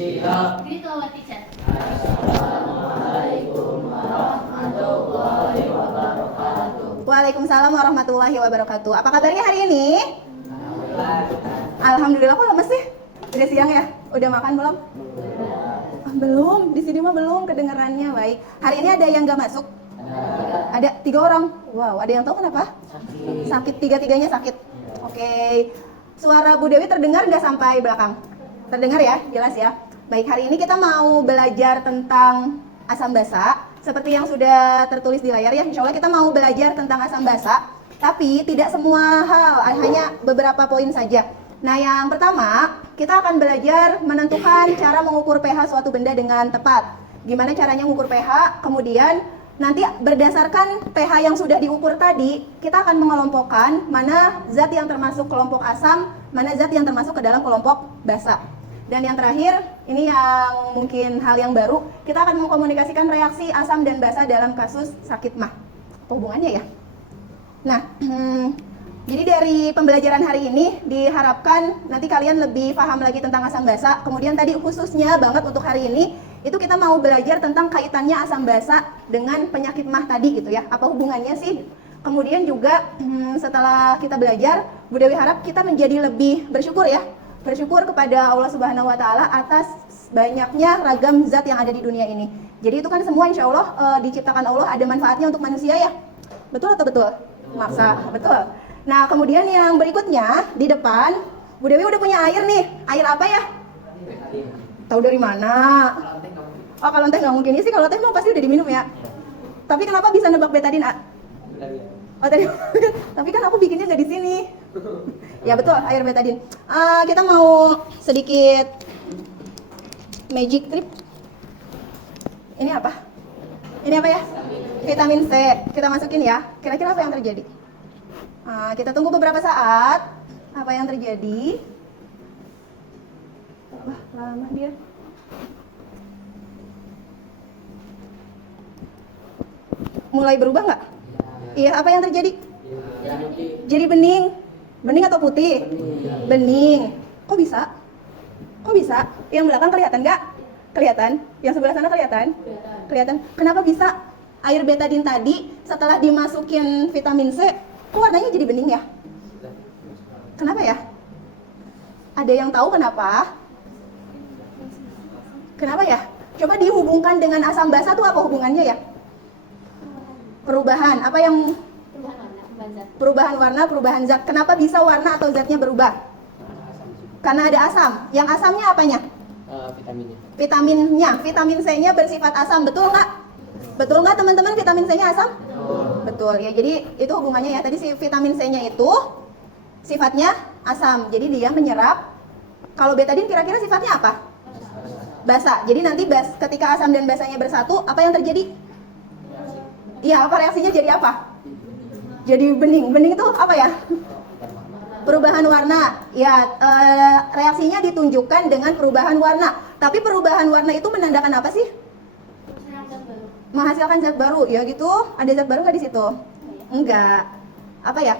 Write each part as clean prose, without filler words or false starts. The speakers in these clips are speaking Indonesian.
Siap. Gitu, teacher. Assalamualaikum warahmatullahi wabarakatuh. Waalaikumsalam warahmatullahi wabarakatuh. Apa kabarnya hari ini? Alhamdulillah, kok lemes sih? Udah siang ya? Udah makan belum? Belum, di sini mah belum kedengarannya. Baik. Hari ini ada yang nggak masuk? Ada 3 orang. Wow, ada yang tahu kenapa? Sakit, tiga-tiganya sakit. Oke. Suara Bu Dewi terdengar nggak sampai belakang? Terdengar ya? Jelas ya? Baik, hari ini kita mau belajar tentang asam basa. Seperti yang sudah tertulis di layar ya, insya Allah kita mau belajar tentang asam basa. Tapi tidak semua hal, hanya beberapa poin saja. Nah, yang pertama, kita akan belajar menentukan cara mengukur pH suatu benda dengan tepat. Gimana caranya mengukur pH, kemudian nanti berdasarkan pH yang sudah diukur tadi, kita akan mengelompokkan mana zat yang termasuk kelompok asam, mana zat yang termasuk ke dalam kelompok basa. Dan yang terakhir, ini yang mungkin hal yang baru, kita akan mengkomunikasikan reaksi asam dan basa dalam kasus sakit mah. Apa hubungannya ya? Nah, jadi dari pembelajaran hari ini diharapkan nanti kalian lebih paham lagi tentang asam basa. Kemudian tadi khususnya banget untuk hari ini, itu kita mau belajar tentang kaitannya asam basa dengan penyakit mah tadi gitu ya. Apa hubungannya sih? Kemudian juga setelah kita belajar, Bu Dewi harap kita menjadi lebih bersyukur ya. Bersyukur kepada Allah Subhanahu wa Ta'ala atas banyaknya ragam zat yang ada di dunia ini. Jadi itu kan semua insya Allah diciptakan Allah ada manfaatnya untuk manusia ya. Betul atau betul? Maksa, betul. Nah kemudian yang berikutnya di depan, Bu Dewi udah punya air nih. Air apa ya? Tahu dari mana? Oh kalau teh nggak mungkin sih, kalau teh mau pasti udah diminum ya. Tapi kenapa bisa nebak betadin? Oh tadi, tapi kan aku bikinnya nggak di sini. Ya betul, air betadin. Kita mau sedikit magic trip. Ini apa? Ini apa ya? Vitamin C. Kita masukin ya. Kira-kira apa yang terjadi? Kita tunggu beberapa saat. Apa yang terjadi? Wah, lama dia. Mulai berubah nggak? Iya, apa yang terjadi? Jadi bening. Bening atau putih? Bening. Kok bisa? Kok bisa? Yang belakang kelihatan nggak? Kelihatan? Yang sebelah sana kelihatan? Kelihatan. Kenapa bisa air betadin tadi setelah dimasukin vitamin C, kok warnanya jadi bening ya? Kenapa ya? Ada yang tahu kenapa? Kenapa ya? Coba dihubungkan dengan asam basa tuh apa hubungannya ya? Perubahan. Apa yang perubahan warna, perubahan zat. Kenapa bisa warna atau zatnya berubah? Karena ada asam. Yang asamnya apanya? Vitaminnya. Vitaminnya. Vitamin C-nya bersifat asam. Betul nggak? Betul nggak teman-teman vitamin C-nya asam? Betul ya. Jadi itu hubungannya ya. Tadi si vitamin C-nya itu sifatnya asam. Jadi dia menyerap. Kalau betadin kira-kira sifatnya apa? Basa. Jadi nanti ketika asam dan basanya bersatu, apa yang terjadi? Iya, apa reaksinya jadi apa? Jadi bening. Bening itu apa ya? Perubahan warna. Ya, reaksinya ditunjukkan dengan perubahan warna. Tapi perubahan warna itu menandakan apa sih? Menghasilkan zat baru. Ya gitu. Ada zat baru nggak di situ? Enggak. Apa ya?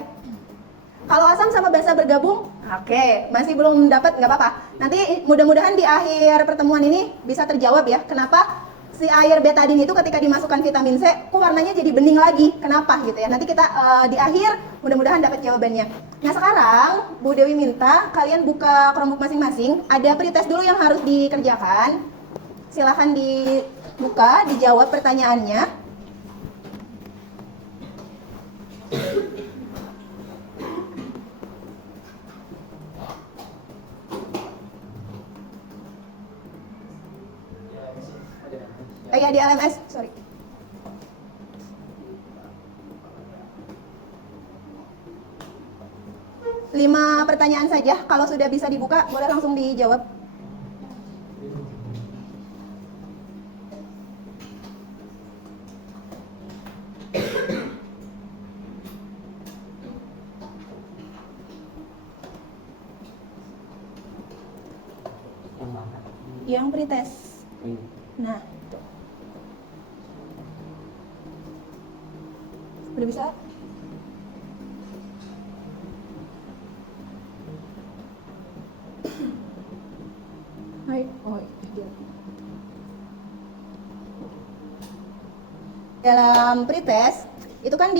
Kalau asam sama basa bergabung, oke, masih belum dapat, nggak apa-apa. Nanti mudah-mudahan di akhir pertemuan ini bisa terjawab ya. Kenapa si air betadin itu ketika dimasukkan vitamin C, kok warnanya jadi bening lagi? Kenapa gitu ya? Nanti kita di akhir mudah-mudahan dapat jawabannya. Nah sekarang Bu Dewi minta kalian buka Chromebook masing-masing. Ada pretest dulu yang harus dikerjakan. Silahkan dibuka, dijawab pertanyaannya. Ya di LMS, sorry. Lima pertanyaan saja, kalau sudah bisa dibuka, boleh langsung dijawab. Yang pretest. Nah, udah bisa? Hai, oh dalam pretest itu kan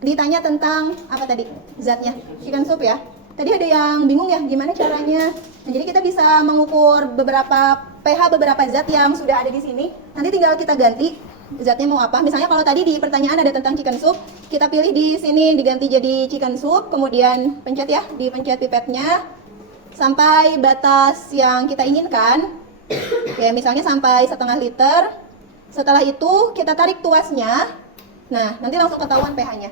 ditanya tentang apa tadi zatnya, chicken soup ya. Tadi ada yang bingung ya gimana caranya. Nah, jadi kita bisa mengukur beberapa pH beberapa zat yang sudah ada di sini. Nanti tinggal kita ganti zatnya mau apa. Misalnya kalau tadi di pertanyaan ada tentang chicken soup, kita pilih di sini diganti jadi chicken soup, kemudian pencet ya, dipencet pipetnya sampai batas yang kita inginkan. Ya, misalnya sampai 1,5 liter. Setelah itu kita tarik tuasnya. Nah, nanti langsung ketahuan pH-nya.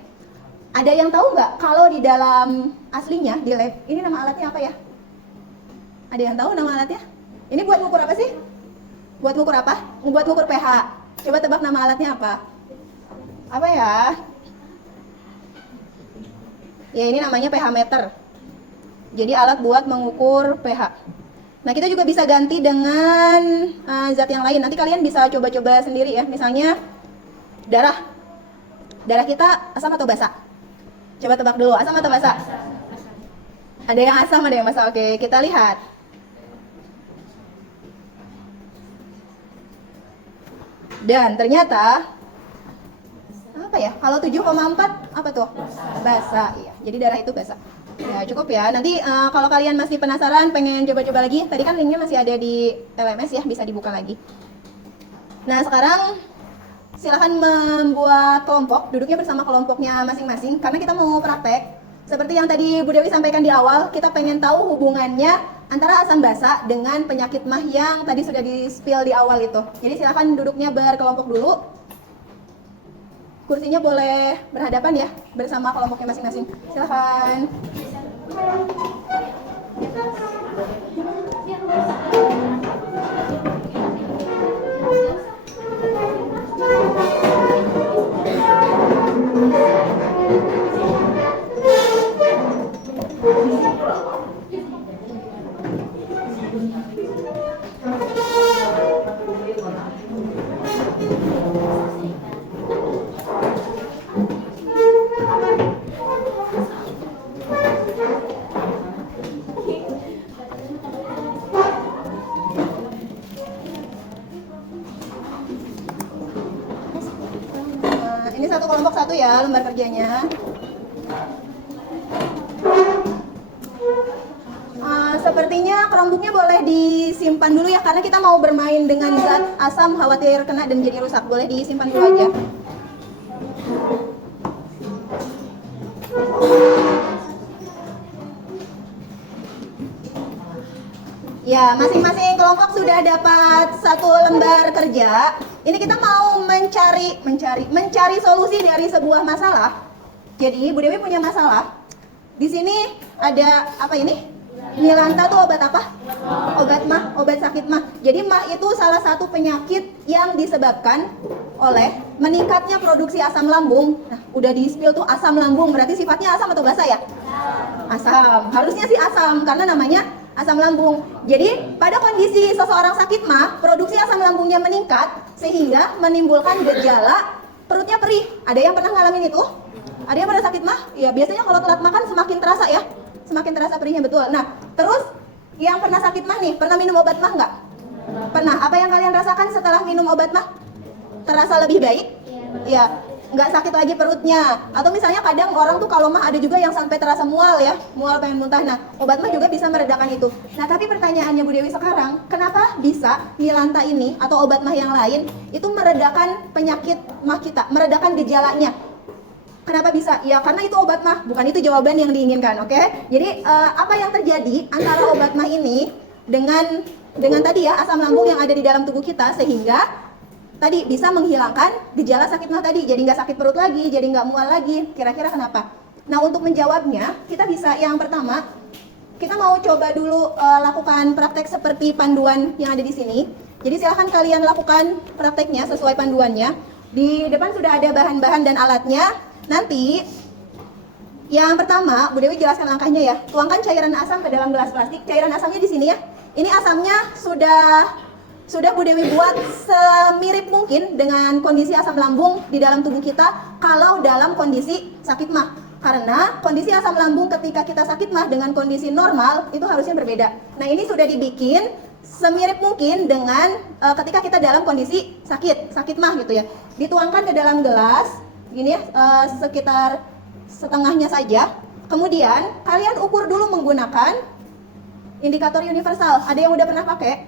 Ada yang tahu nggak kalau di dalam aslinya di lab ini nama alatnya apa ya? Ada yang tahu nama alatnya? Ini buat ngukur apa sih? Buat ngukur apa? Buat ngukur pH. Coba tebak nama alatnya apa? Apa ya? Ya, ini namanya pH meter. Jadi alat buat mengukur pH. Nah, kita juga bisa ganti dengan zat yang lain. Nanti kalian bisa coba-coba sendiri ya. Misalnya darah. Darah kita asam atau basa? Coba tebak dulu, asam atau basa? Ada yang asam, ada yang basa. Oke, kita lihat. Dan ternyata apa ya? Kalau 7,4 apa tuh? Basa. Iya. Jadi darah itu basa. Ya, cukup ya. Nanti kalau kalian masih penasaran, pengen coba-coba lagi, tadi kan linknya masih ada di LMS ya, bisa dibuka lagi. Nah, sekarang silahkan membuat kelompok, duduknya bersama kelompoknya masing-masing, karena kita mau praktek. Seperti yang tadi Bu Dewi sampaikan di awal, kita pengen tahu hubungannya antara asam basa dengan penyakit mah yang tadi sudah di-spill di awal itu. Jadi silahkan duduknya berkelompok dulu. Kursinya boleh berhadapan ya, bersama kelompoknya masing-masing. Silahkan. Ini satu kelompok satu ya lembar kerjanya. Sepertinya Chromebooknya boleh disimpan dulu ya, karena kita mau bermain dengan zat asam, khawatir kena dan jadi rusak. Boleh disimpan dulu aja. Ya, masing-masing kelompok sudah dapat satu lembar kerja. Ini kita mau mencari solusi dari sebuah masalah. Jadi Bu Dewi punya masalah. Di sini ada apa ini? Milanta tuh obat apa? Obat mah, obat sakit mah. Jadi mah itu salah satu penyakit yang disebabkan oleh meningkatnya produksi asam lambung. Nah, udah di-spill tuh asam lambung, berarti sifatnya asam atau basa ya? Asam. Harusnya sih asam karena namanya asam lambung. Jadi pada kondisi seseorang sakit mah, produksi asam lambungnya meningkat sehingga menimbulkan gejala perutnya perih. Ada yang pernah ngalamin itu? Ada yang pernah sakit mah? Ya biasanya kalau telat makan semakin terasa ya, semakin terasa perihnya, betul. Nah, terus yang pernah sakit mah nih, pernah minum obat mah nggak? Pernah. Apa yang kalian rasakan setelah minum obat mah? Terasa lebih baik? Ya, nggak sakit lagi perutnya. Atau misalnya kadang orang tuh kalau mah ada juga yang sampai terasa mual ya, mual pengen muntah. Nah, obat mah juga bisa meredakan itu. Nah, tapi pertanyaannya Bu Dewi sekarang, kenapa bisa Milanta ini atau obat mah yang lain itu meredakan penyakit mah kita, meredakan gejalanya? Kenapa bisa? Ya karena itu obat mah, bukan itu jawaban yang diinginkan, oke? Jadi apa yang terjadi antara obat mah ini dengan tadi ya asam lambung yang ada di dalam tubuh kita sehingga tadi bisa menghilangkan gejala sakit mah tadi, jadi nggak sakit perut lagi, jadi nggak mual lagi. Kira-kira kenapa? Nah, untuk menjawabnya kita bisa yang pertama kita mau coba dulu lakukan praktek seperti panduan yang ada di sini. Jadi silahkan kalian lakukan prakteknya sesuai panduannya. Di depan sudah ada bahan-bahan dan alatnya. Nanti yang pertama, Bu Dewi jelaskan langkahnya ya. Tuangkan cairan asam ke dalam gelas plastik. Cairan asamnya di sini ya. Ini asamnya sudah Bu Dewi buat semirip mungkin dengan kondisi asam lambung di dalam tubuh kita kalau dalam kondisi sakit mah. Karena kondisi asam lambung ketika kita sakit mah dengan kondisi normal itu harusnya berbeda. Nah, ini sudah dibikin semirip mungkin dengan ketika kita dalam kondisi sakit mah gitu ya. dituangkan ke dalam gelas, gini ya, sekitar setengahnya saja. Kemudian kalian ukur dulu menggunakan indikator universal. Ada yang udah pernah pakai?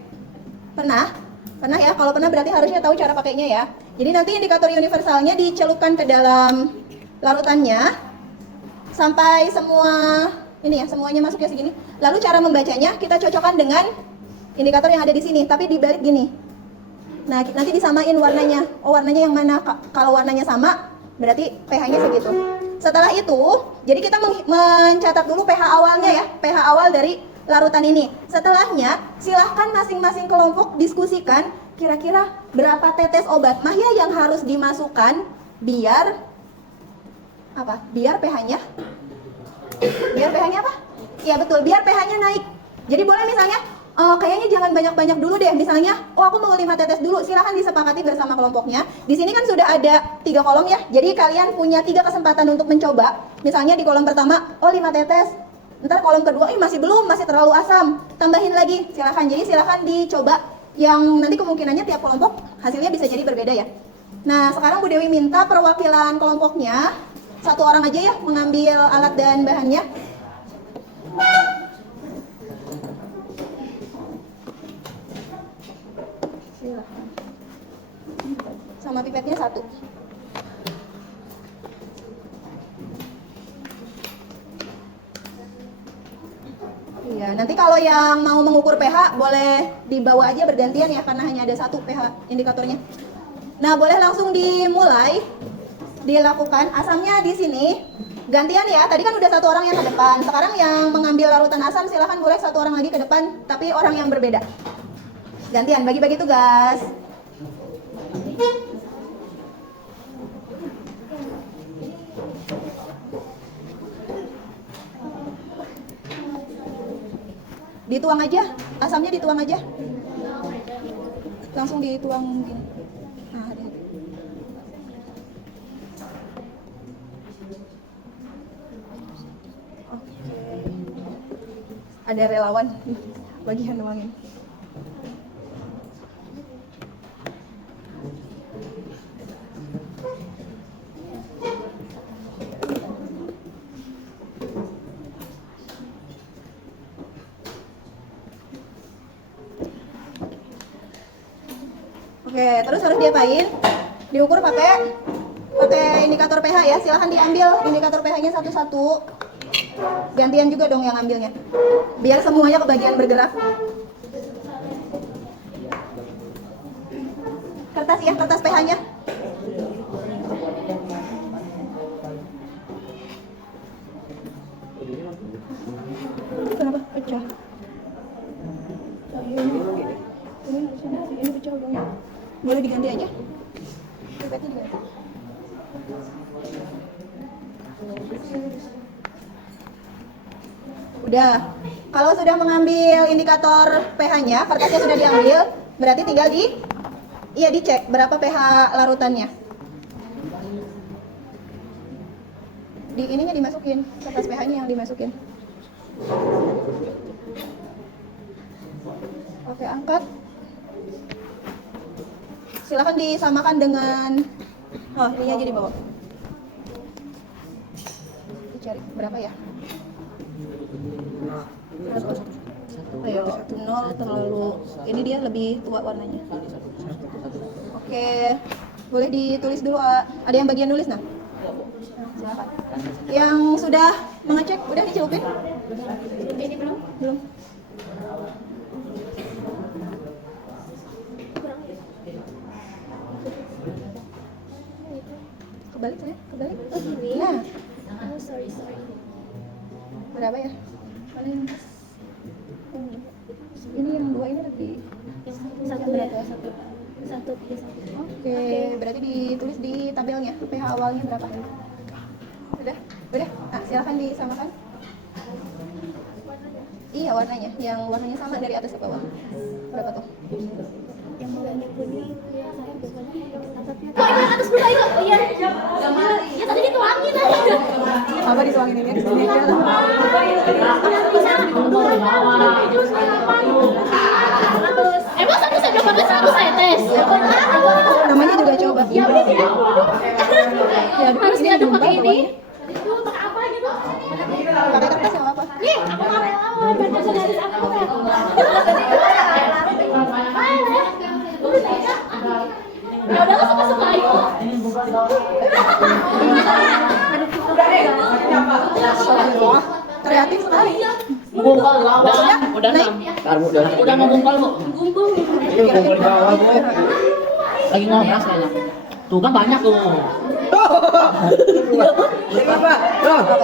Pernah? Pernah ya? Kalau pernah berarti harusnya tahu cara pakainya ya. Jadi nanti indikator universalnya dicelupkan ke dalam larutannya sampai semua ini ya, semuanya masuk ya segini. Lalu cara membacanya kita cocokkan dengan indikator yang ada di sini, tapi dibalik gini. Nah, nanti disamain warnanya. Oh, warnanya yang mana? Kalau warnanya sama, berarti pH-nya segitu. Setelah itu, jadi kita mencatat dulu pH awalnya ya, pH awal dari larutan ini. Setelahnya, silahkan masing-masing kelompok diskusikan kira-kira berapa tetes obat mahya yang harus dimasukkan biar apa? Biar pH-nya apa? Iya betul, biar pH-nya naik. Jadi boleh misalnya, kayaknya jangan banyak-banyak dulu deh. Misalnya, aku mau 5 tetes dulu. Silahkan disepakati bersama kelompoknya. Di sini kan sudah ada 3 kolom ya. Jadi kalian punya 3 kesempatan untuk mencoba. Misalnya di kolom pertama, 5 tetes. Ntar kolom kedua, masih belum, masih terlalu asam. Tambahin lagi, silahkan. Jadi silahkan dicoba. Yang nanti kemungkinannya tiap kelompok hasilnya bisa jadi berbeda ya. Nah, sekarang Bu Dewi minta perwakilan kelompoknya. 1 orang aja ya mengambil alat dan bahannya. Silahkan. Sama pipetnya 1. Iya, nanti kalau yang mau mengukur pH boleh dibawa aja bergantian ya, karena hanya ada 1 pH indikatornya. Nah, boleh langsung dimulai dilakukan. Asamnya di sini gantian ya. Tadi kan udah 1 orang yang ke depan. Sekarang yang mengambil larutan asam silahkan boleh 1 orang lagi ke depan, tapi orang yang berbeda. Gantian, bagi-bagi tugas. Dituang aja, asamnya dituang aja. Langsung dituang gini. Nah, hati-hati. Oke. Ada relawan bagian nuangin. Oke, terus harus diapain? Diukur pakai indikator pH ya. Silahkan diambil indikator pH-nya satu-satu. Gantian juga dong yang ambilnya. Biar semuanya kebagian bergerak. Kertas ya, kertas pH-nya. Kenapa? Pecah. Ini pecah dong. Boleh diganti aja. Pipetnya diganti. Udah. Kalau sudah mengambil indikator pH-nya, kertasnya sudah diambil, berarti tinggal dicek berapa pH larutannya. Di ininya dimasukin, kertas pH-nya yang dimasukin. Oke, angkat. Silahkan disamakan dengan ini aja di bawah. Dicari berapa ya? Ayo, 0 terlalu. Ini dia lebih tua warnanya. Oke, boleh ditulis dulu. Ada yang bagian nulis nah? Silakan. Yang sudah mengecek, udah dicelupin? Ini belum? Belum. Kebalik ya, kebalik. Oh gini. Nah, Oh sorry. berapa ya? Mana yang pas? Ini yang 2 ini lebih. Satu ya, satu. Oke, berarti ditulis di tabelnya pH awalnya berapa? Udah. Nah, silakan disamakan. Iya warnanya, yang warnanya sama dari atas ke bawah. Berapa tuh? Yang warna kuning ya saya bukan atapnya. Kok ini atas dulu ayo. Iya. Ya tadi dituangin aja. Apa dituangin ini di sini aja lah. Bisa. Emang satu saya belum pakai satu saya tes. namanya juga coba. Ya udah sih. Ya, Harus ini diaduk gumbal pakai ini. bawahnya. Itu pakai apa gitu? Pakai kertas nggak apa-apa. Nih, aku mau relawan biar bisa dari aku kan. Ya udah lah suka-suka ayo. Wah, kreatif sekali. Gumpal di bawah. Udah, naik. Udah mau gumpal, Bu. Gumpul. Ini gumpal di bawah, Bu. Lagi ngobras kayaknya. Tuh kan banyak tuh. Apa? Coba.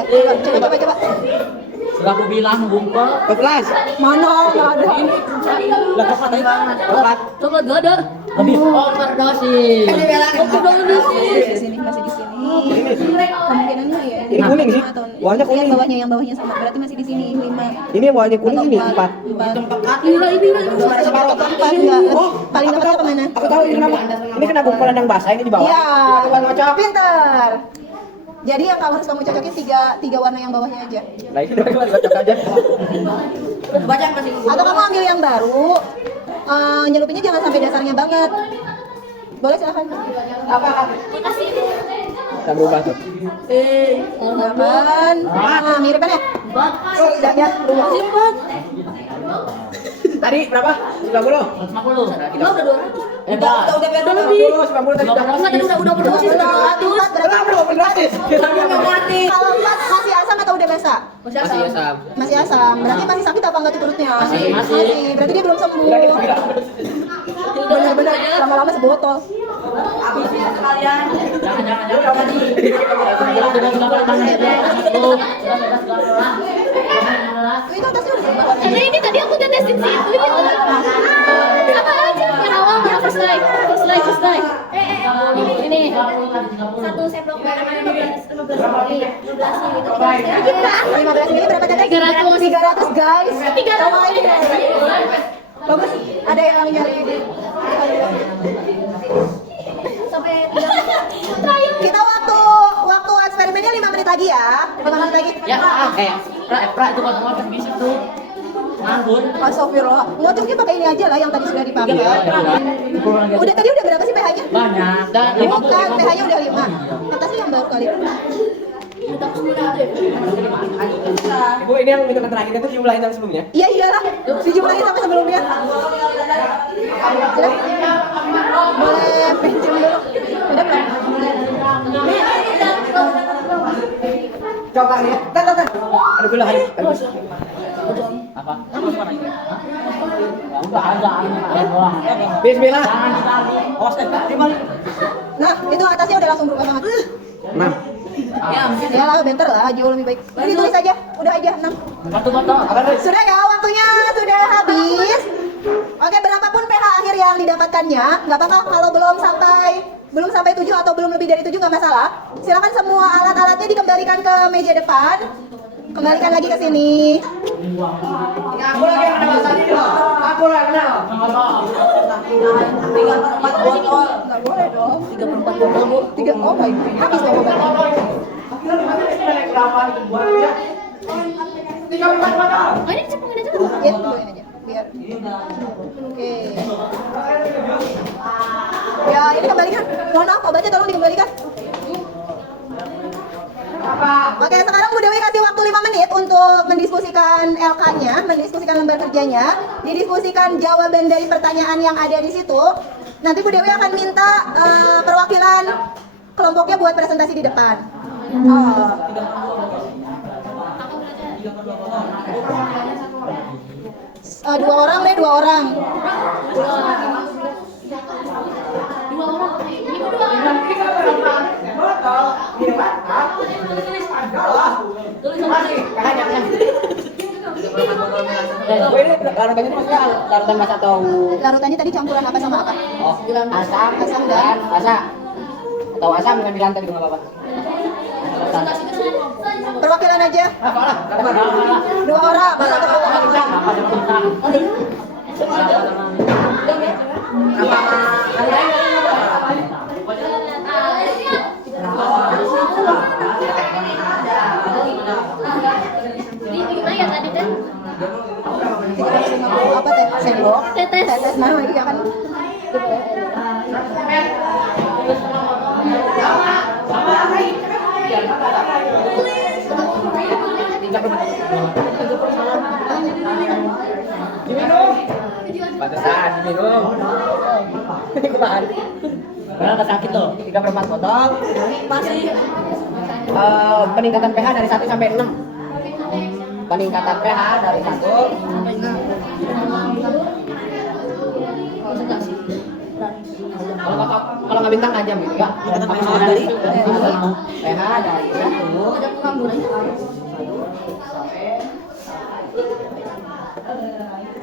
Sudah aku bilang gumpal. Kelas. Mana? Nggak ada. Lah coklat tadi banget. Coklat. Coklat gak ada. Lebih overdosing. Di sini masih di sini. Kemungkinannya ya. Ini kuning sih. Warnanya Lihat kuning. bawahnya yang bawahnya sama. Berarti masih di sini 5. Ini yang warnanya kuning ini 4. Ini lah. Keempat enggak. Paling dekatnya kemana? Aku tahu ini kenapa. Ini kena gumpalan yang basah ini di bawah. Iya. Pintar. Jadi yang kamu harus kamu cocokin tiga warna yang bawahnya aja. Nah ini udah cocok aja. Baca kasih Atau kamu ambil yang baru. Nyelupinnya jangan sampai dasarnya banget. Boleh silahkan. Makasih. Kita berubah tuh. Silakan. Nah, mirip kan ya? Oh, ya, berubah. Tadi berapa? 90. 50. Enggak udah 200. Udah lebih. 90 tadi. Enggak tadi udah berdosis udah 200. Berapa? Berapa gratis? Kalau 4 masih asam atau udah biasa? Masih asam. Masih asam. Berarti masih sakit apa enggak tuh perutnya? Masih. Berarti dia belum sembuh. Benar-benar lama-lama sebotol. Jangan. Itu atasnya udah berubah warnanya. Karena ini tadi aku tetesin sih itu ini sama aja berawal mana first light ini satu sendok garam 15 mili 15 mili itu 15 mili berapa tetes? 300 guys. 300. Sama ini. Bagus. Ada yang nyari. Sampai 300. Kita waktu eksperimennya 5 menit lagi ya. 5 menit lagi. Ya, pra itu kalau mau bisa tuh. Nganggur. Astagfirullah. Ngocoknya pakai ini aja lah yang tadi sudah dipakai. Udah tadi udah berapa sih pH-nya? Banyak dan Bukan, pH-nya udah 5. Atasnya yang baru kali. Ibu ini yang minuman terakhir itu jumlahin yang sebelumnya. Iya iyalah. Dijumlahin sama sebelumnya. Sudah? Boleh pinjam dulu. Udah belum? Coba nih. Tan. Ada gula hari. apa? Udah ada doang. Bismillah. Jangan ditarik. Nah, itu atasnya udah langsung berubah banget. 6. Ya, mungkin Ya lah, bentar lah, jauh lebih baik. Ini tulis aja, udah aja 6. foto-foto. Sudah ya, waktunya sudah habis. Oke, berapapun pH akhir yang didapatkannya, nggak apa-apa kalau belum sampai 7 atau belum lebih dari 7 nggak masalah. Silakan semua alat-alatnya dikembalikan ke meja depan. Kembalikan lagi ke sini. Aku lagi yang ada bahasanya dong. Aku lagi kenal. Nggak boleh dong. 34 botol, Bu. 3, oh my God. Habis dong obatnya. Oh ini cepungin aja kan? Ya, tungguin aja. Biar. Oke. Ya, ini kembalikan. Mohon maaf, obatnya tolong dikembalikan. Oke, sekarang Bu Dewi kasih waktu 5 menit untuk mendiskusikan LK-nya, mendiskusikan lembar kerjanya, didiskusikan jawaban dari pertanyaan yang ada di situ. Nanti Bu Dewi akan minta perwakilan kelompoknya buat presentasi di depan. Dua orang deh, 2 orang. Larutannya maksudnya larutan mas atau Larutannya tadi campuran apa sama apa? asam dan asam atau asam dengan bilang tadi nggak apa-apa. Perwakilan aja. 2 orang. Gimana ya tadi teh? 350 apa teh? Sendok. Tetes. Tetes nah iya kan. Diminum. Pantesan diminum. Ikutan. Berapa sakit lo? 3/4 botol. Masih. Peningkatan pH dari 1 sampai 6. Peningkatan pH dari 1 sampai 6. kalau nggak bintang aja gitu ya. pH dari pH dari 1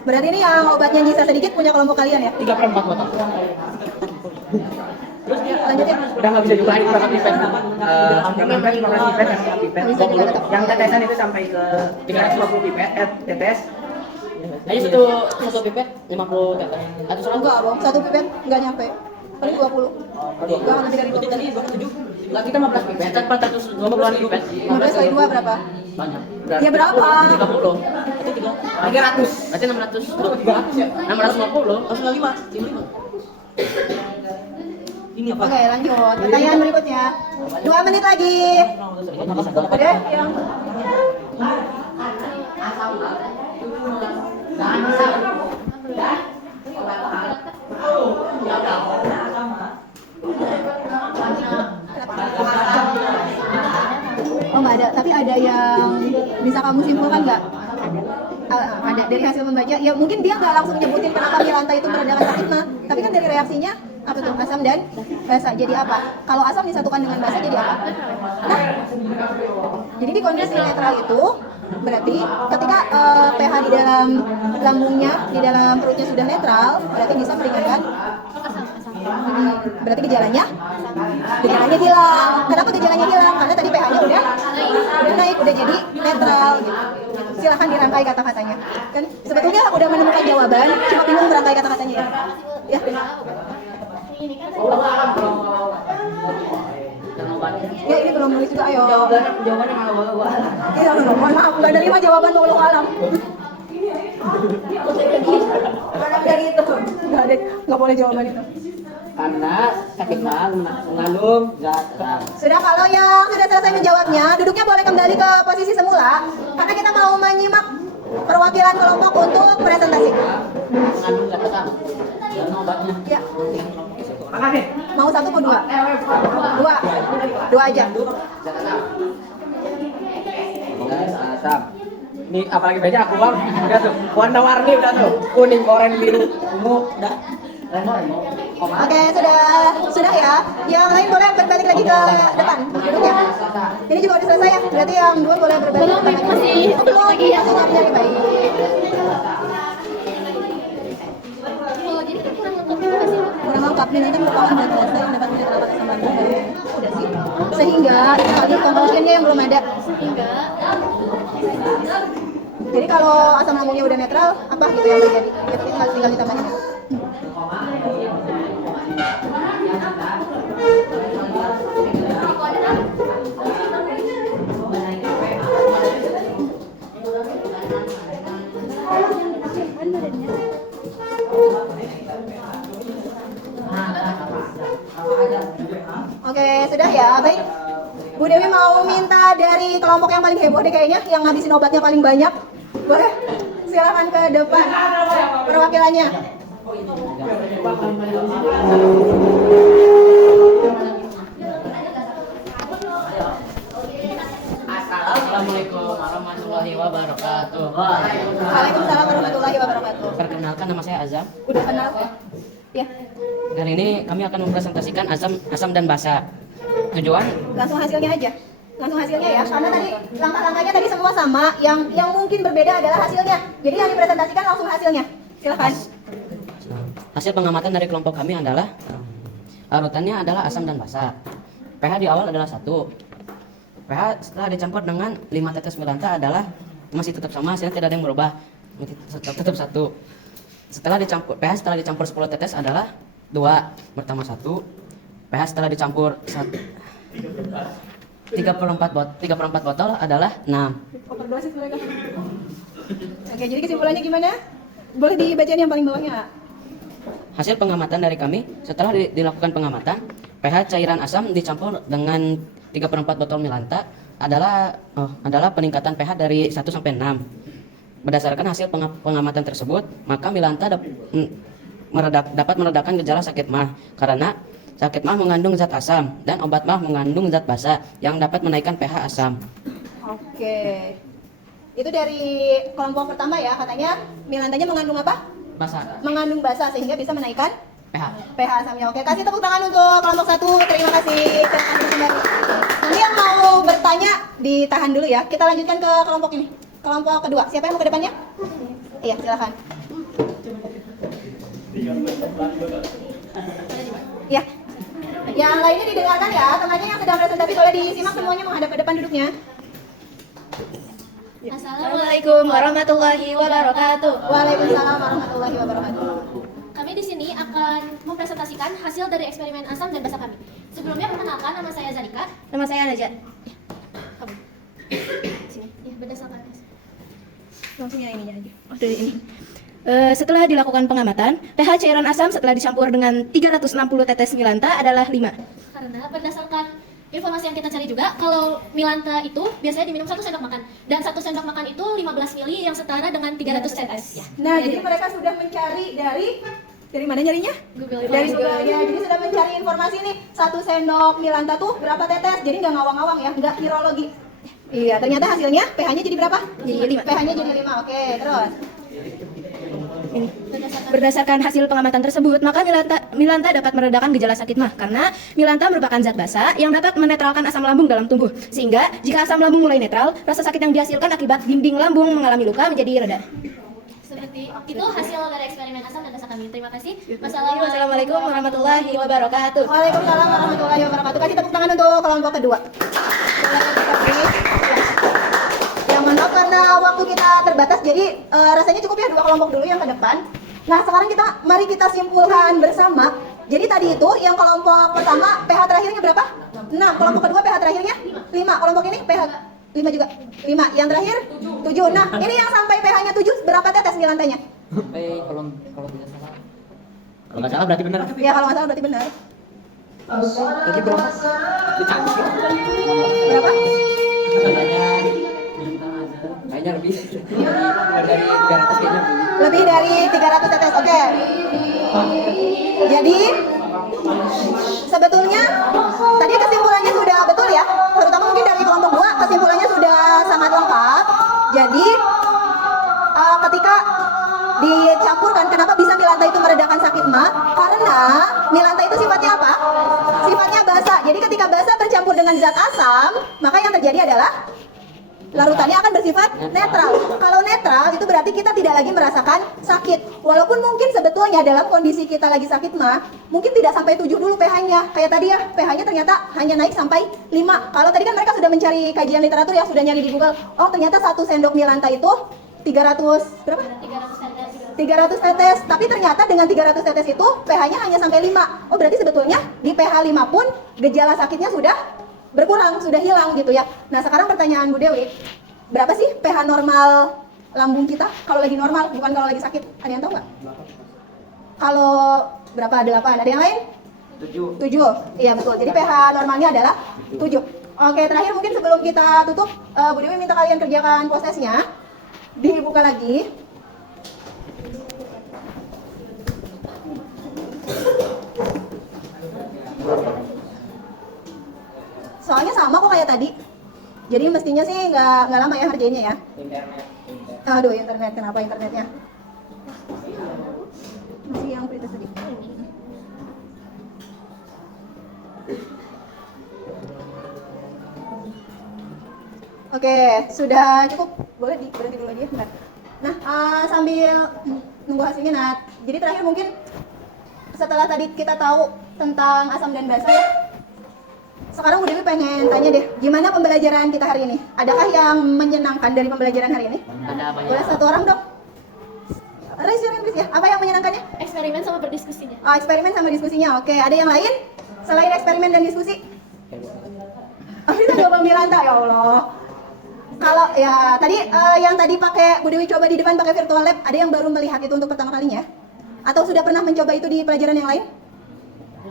Berarti ini yang obatnya nyisa sedikit punya kelompok kalian ya? 3/4 botol. Terus lanjutin. Udah nggak bisa juga ini berapa pipet? 15 pipet yang pipet. Yang tetesan itu sampai ke 350 pipet tetes. Ayo satu pipet 50 tetes. Atau 100. Enggak, Bang. Satu pipet enggak nyampe. Paling 20. Enggak lebih dari 20. Tadi 27. Lah kita 15 pipet. Kita 420-an pipet. 15 kali 2 berapa? Banyak. Ya berapa? 30. Itu 300. Berarti 600. 300 ya? 650. Langsung 55. 55. Ini apa? Oke, lanjut. Pertanyaan berikutnya. 2 menit lagi. Oke, yang Oh nggak ada, tapi ada yang bisa kamu simpulkan nggak? Ada dari hasil membaca, ya mungkin dia nggak langsung nyebutin kenapa Milanta itu meredakan sakit mah, tapi kan dari reaksinya apa tuh, asam dan basa jadi apa? Kalau asam disatukan dengan basa jadi apa? Nah, jadi di kondisi netral itu berarti ketika pH di dalam lambungnya, di dalam perutnya sudah netral, berarti bisa meringankan. Berarti gejalanya hilang. Kenapa gejalanya hilang? Karena tadi pH-nya udah naik, udah jadi netral gitu. Silahkan dirangkai kata-katanya. Kan sebetulnya udah menemukan jawaban, cuma bingung merangkai kata-katanya ya. Ya ini belum nulis juga, ayo. Jawabannya malah gua. Iya, mohon maaf, nggak ada 5 jawaban walau alam. Dari itu, nggak boleh jawaban itu. Karena sakit mah mengandung zat terang. Sudah, kalau yang sudah selesai menjawabnya, duduknya boleh kembali ke posisi semula, karena kita mau menyimak perwakilan kelompok untuk presentasi. Mengandung zat terang. Dan obatnya. Ya, Makasih. mau 1 mau 2? 2 aja. Zat terang. Asam. Ini apalagi baca aku bang, udah tuh warna-warni udah tuh, kuning, oranye, biru, ungu, udah. Oke, sudah ya. Yang lain boleh berbalik lagi ke depan duduknya. Ini juga udah selesai ya. Berarti yang dua boleh berbalik ke depan. Belum lagi ya. Masih nyari baik. Kurang lengkap nih, nanti merupakan dan selesai mendapat menit rapat kesamaan dari udah sih. Sehingga kali conclusionnya yang belum ada. Jadi kalau asam lambungnya udah netral, apa gitu yang terjadi? Ya, tinggal ditambahin. Oke, sudah ya. Baik. Bu Dewi mau minta dari kelompok yang paling heboh deh kayaknya, yang ngabisin obatnya paling banyak. Boleh? Silakan ke depan perwakilannya. Assalamualaikum warahmatullahi wabarakatuh. Waalaikumsalam warahmatullahi wabarakatuh. Perkenalkan, nama saya Azam. Udah kenal ya? Ya. Kali ini kami akan mempresentasikan asam dan basa. Tujuan Langsung hasilnya aja. Langsung hasilnya ya. Karena tadi langkah-langkahnya tadi semua sama. Yang mungkin berbeda adalah hasilnya. Jadi yang dipresentasikan langsung hasilnya. Silakan. hasil pengamatan dari kelompok kami adalah urutannya adalah asam dan basa. pH di awal adalah 1. pH setelah dicampur dengan 5 tetes Milanta adalah masih tetap sama, hasilnya tidak ada yang berubah, tetap 1. Setelah dicampur pH setelah dicampur 10 tetes adalah 2 bertambah 1. pH setelah dicampur 3/4 botol adalah 6. Overdosis mereka. Oke, jadi kesimpulannya gimana? Boleh dibacain yang paling bawahnya. Hasil pengamatan dari kami, setelah dilakukan pengamatan, pH cairan asam dicampur dengan 3/4 botol Milanta adalah peningkatan pH dari 1 sampai 6. Berdasarkan hasil pengamatan tersebut, maka Milanta dapat meredakan gejala sakit mah karena sakit mah mengandung zat asam dan obat mah mengandung zat basa yang dapat menaikkan pH asam. Oke. Itu dari kelompok pertama ya, katanya Milantanya mengandung apa? Basa. Mengandung basa sehingga bisa menaikkan pH. pH asamnya. Oke, kasih tepuk tangan untuk kelompok 1. Terima kasih. Nanti yang mau bertanya ditahan dulu ya. Kita lanjutkan ke kelompok ini. Kelompok kedua. Siapa yang mau ke depannya? Iya, silakan. Ya. Yang lainnya didengarkan ya. Tengahnya yang sedang presentasi boleh disimak semuanya menghadap ke depan duduknya. Assalamualaikum warahmatullahi wabarakatuh. Waalaikumsalam warahmatullahi wabarakatuh. Kami di sini akan mempresentasikan hasil dari eksperimen asam dan basa kami. Sebelumnya perkenalkan, nama saya Zarika. Nama saya Najat. Kamu. Sini. Ya, berdasarkan hasil. Langsung yang ininya aja. Oh, dari ini. Setelah dilakukan pengamatan, pH cairan asam setelah dicampur dengan 360 tetes Milanta adalah 5. Karena berdasarkan informasi yang kita cari juga, kalau Milanta itu biasanya diminum 1 sendok makan. Dan 1 sendok makan itu 15 mili yang setara dengan 300 tetes. Ya. Nah, jadi mereka sudah mencari dari mana nyarinya? Google Dari Informasi. Google ya. Jadi sudah mencari informasi nih, 1 sendok Milanta tuh berapa tetes? Jadi nggak ngawang-ngawang ya, nggak virologi. Iya, ternyata hasilnya pH-nya jadi berapa? Jadi 5. pH-nya jadi 5. Oke, terus. Ini. Berdasarkan hasil pengamatan tersebut, maka Milanta dapat meredakan gejala sakit mah karena Milanta merupakan zat basa yang dapat menetralkan asam lambung dalam tubuh. Sehingga jika asam lambung mulai netral, rasa sakit yang dihasilkan akibat dinding lambung mengalami luka menjadi reda. Seperti itu hasil dari eksperimen asam dan basa kami. Terima kasih. Wassalamualaikum warahmatullahi wabarakatuh. Waalaikumsalam warahmatullahi wabarakatuh. Kasih tepuk tangan untuk kelompok kedua. Boleh kita beri. Ya, mohon maaf karena waktu kita terbatas, jadi rasanya cukup ya 2 kelompok dulu yang ke depan. Nah, sekarang mari kita simpulkan bersama. Jadi tadi itu yang kelompok pertama pH terakhirnya berapa? 6. Kelompok kedua pH terakhirnya 5. Kelompok ini pH 5 juga. 5. Yang terakhir 7. Nah, ini yang sampai pH-nya 7 berapa tetes Milantanya? Sampai kalau tidak salah. Kalau nggak salah berarti benar. Ya, kalau nggak salah berarti benar. Jadi berapa? Berapa? Kayaknya lebih dari 300 kayaknya. Lebih dari 300 tetes. Oke. Jadi sebetulnya tadi kesimpulannya sudah betul ya. Terutama mungkin dari kelompok 2 kesimpulannya sudah sangat lengkap. Jadi ketika dicampurkan, kenapa bisa Milanta itu meredakan sakit mah? Karena Milanta itu sifatnya apa? Sifatnya basa. Jadi ketika basa bercampur dengan zat asam, maka yang terjadi adalah larutannya akan bersifat netral. Kalau netral itu berarti kita tidak lagi merasakan sakit. Walaupun mungkin sebetulnya dalam kondisi kita lagi sakit mah, mungkin tidak sampai 7 dulu pH-nya. Kayak tadi ya, pH-nya ternyata hanya naik sampai 5. Kalau tadi kan mereka sudah mencari kajian literatur ya, sudah nyari di Google. Oh, ternyata 1 sendok Milanta itu 300 berapa? 300 tetes. Tapi ternyata dengan 300 tetes itu pH-nya hanya sampai 5. Oh, berarti sebetulnya di pH 5 pun gejala sakitnya sudah berkurang, sudah hilang gitu ya. Nah, sekarang pertanyaan Bu Dewi, berapa sih pH normal lambung kita kalau lagi normal, bukan kalau lagi sakit? Ada yang tahu nggak? Kalau berapa? 8. Ada yang lain? 7. Iya, betul. Jadi pH normalnya adalah 7. Oke, terakhir mungkin sebelum kita tutup, Bu Dewi minta kalian kerjakan prosesnya. Dibuka lagi. Soalnya sama kok kayak tadi. Jadi mestinya sih nggak lama ya ngerjainnya ya. Aduh, internet, kenapa internetnya? Masih yang pretest tadi. Oke, sudah cukup. Boleh berhenti dulu lagi ya, bentar. Nah, sambil nunggu hasilnya, Nat. Jadi terakhir mungkin setelah tadi kita tahu tentang asam dan basa ya. Sekarang Bu Dewi pengen tanya deh, gimana pembelajaran kita hari ini? Adakah yang menyenangkan dari pembelajaran hari ini? Ada banyak. Boleh satu orang dong? Raise your hand please ya. Apa yang menyenangkannya? Eksperimen sama berdiskusinya. Oh, eksperimen sama diskusinya. Oke, ada yang lain? Selain eksperimen dan diskusi? Oh, itu Bang Milanta, ya Allah. Kalau ya tadi yang tadi pakai Bu Dewi coba di depan pakai virtual lab, ada yang baru melihat itu untuk pertama kalinya? Atau sudah pernah mencoba itu di pelajaran yang lain?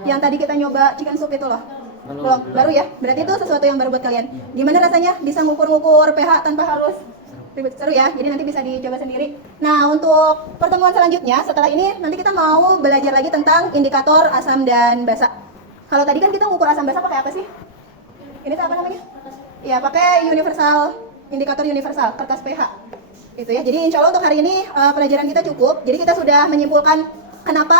Yang tadi kita nyoba chicken soup itu loh. Belum. Baru ya? Berarti itu sesuatu yang baru buat kalian. Gimana rasanya bisa ngukur-ngukur pH tanpa harus ribet? Seru ya? Jadi nanti bisa dicoba sendiri. Nah, untuk pertemuan selanjutnya setelah ini nanti kita mau belajar lagi tentang indikator asam dan basa. Kalau tadi kan kita ngukur asam basa pakai apa sih? Ini tuh apa namanya? Ya, pakai indikator universal, kertas pH. Itu ya. Jadi insya Allah untuk hari ini pelajaran kita cukup. Jadi kita sudah menyimpulkan kenapa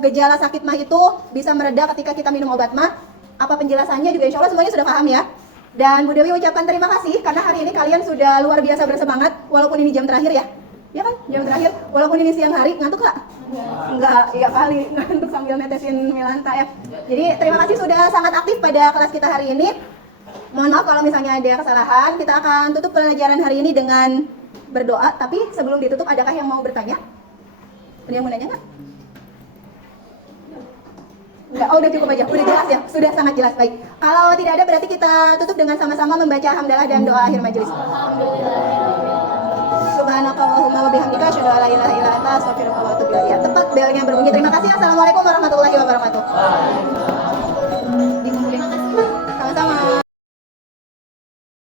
gejala sakit mah itu bisa mereda ketika kita minum obat mah. Apa penjelasannya juga insya Allah semuanya sudah paham ya. Dan Bu Dewi ucapkan terima kasih karena hari ini kalian sudah luar biasa bersemangat walaupun ini jam terakhir ya. Ya kan? Jam terakhir. Walaupun ini siang hari, ngantuk nggak? Enggak, iya kali. Ngantuk sambil netesin Milanta ya. Jadi terima kasih sudah sangat aktif pada kelas kita hari ini. Mohon maaf kalau misalnya ada kesalahan. Kita akan tutup pelajaran hari ini dengan berdoa. Tapi sebelum ditutup, adakah yang mau bertanya? Ada yang mau nanya nggak? Enggak, oh udah cukup aja, udah jelas ya, sudah sangat jelas, baik. Kalau tidak ada berarti kita tutup dengan sama-sama membaca hamdalah dan doa akhir majelis. Subhanakallahumma wa bihamdika asyhadu an la ilaha illa anta astaghfiruka wa atubu ilaik. Tepat belnya berbunyi. Terima kasih. Assalamualaikum warahmatullahi wabarakatuh.